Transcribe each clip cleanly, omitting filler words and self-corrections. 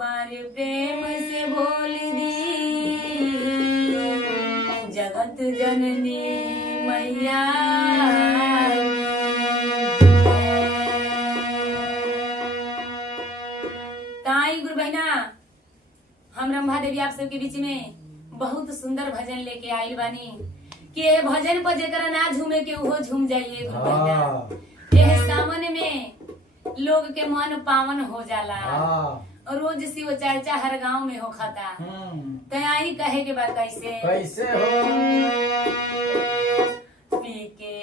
बार प्रेम से बोल दी जगत जननी मैया। ताई गुरु बहना हम रंभा देवी आप सबके बीच में बहुत सुंदर भजन लेके आई बानी कि ये भजन पर जेकरा ना झूमे के वो झूम जाइए गुरु बहना। ये सावन में लोग के मन पावन हो जाला और रोज शिव चर्चा हर गांव में हो खाता। तैयारी कहे के बाद कैसे हो पी के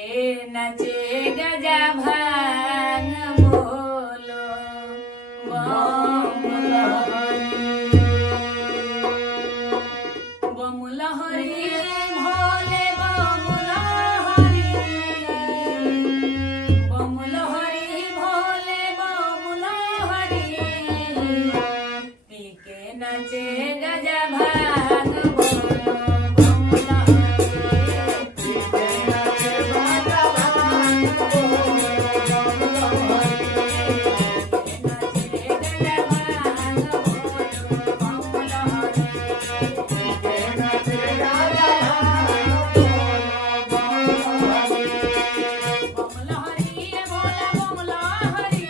नचे गजा भांग बोलो बम लहरी बम लहरी भोले बम लहरी बम लहरी भोले बम लहरी पी के नचे गजा भांग बोलो बम लहरी पी के नचे गजा भांग बोलो बम लहरी नचे गजा भांग बोलो बम लहरी पी के नचे गजा भांग बोलो बम लहरी बम लहरी भोला बम लहरी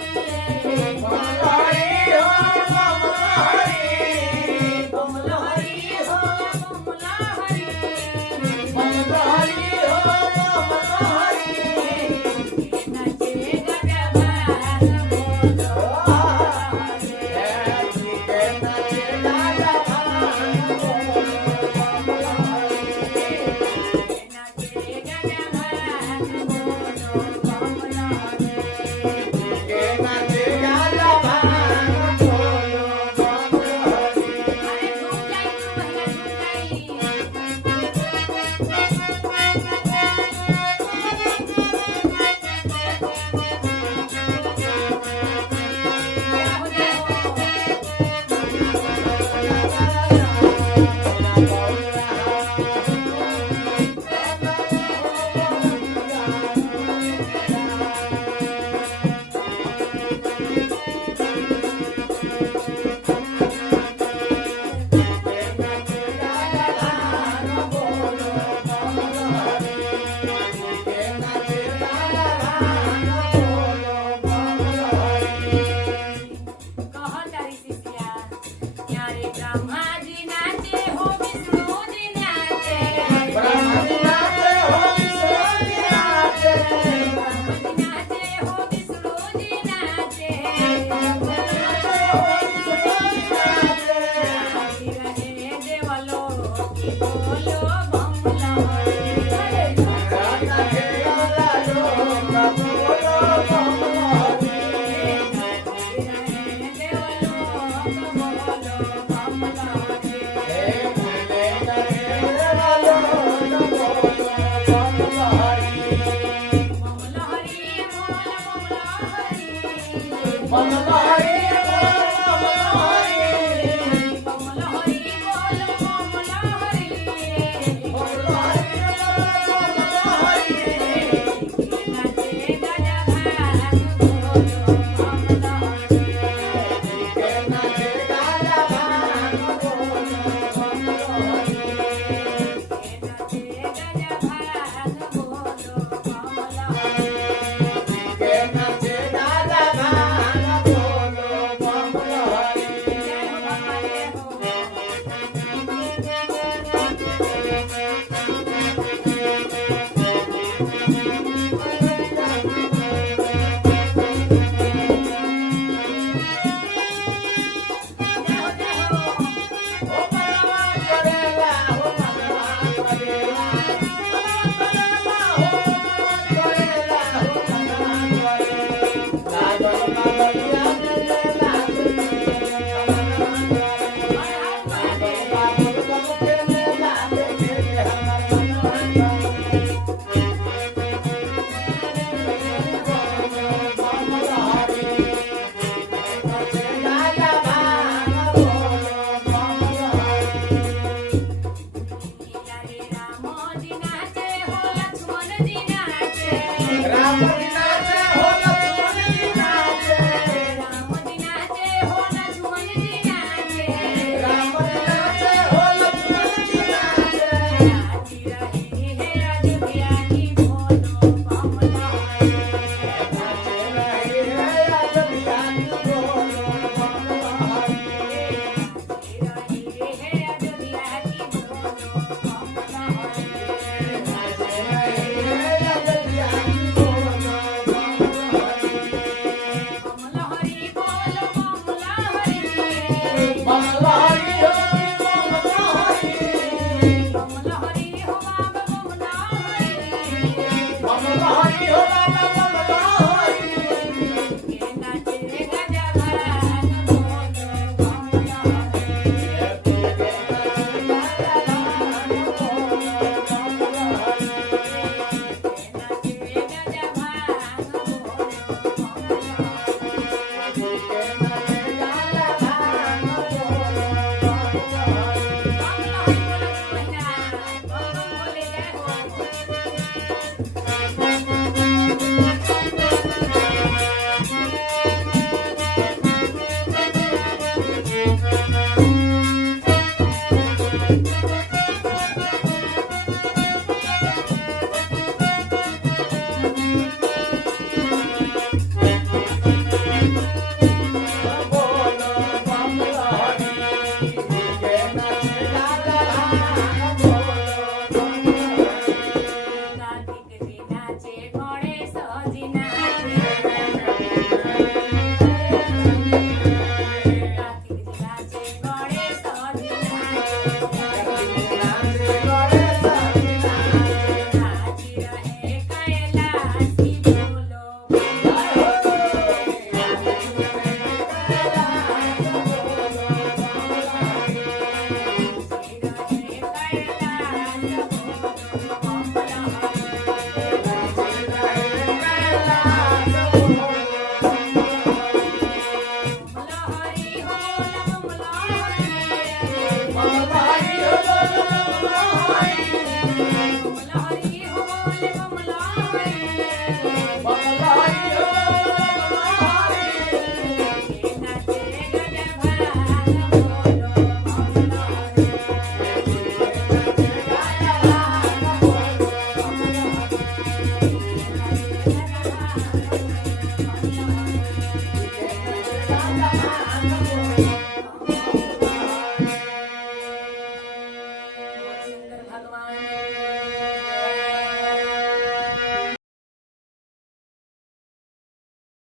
समान हो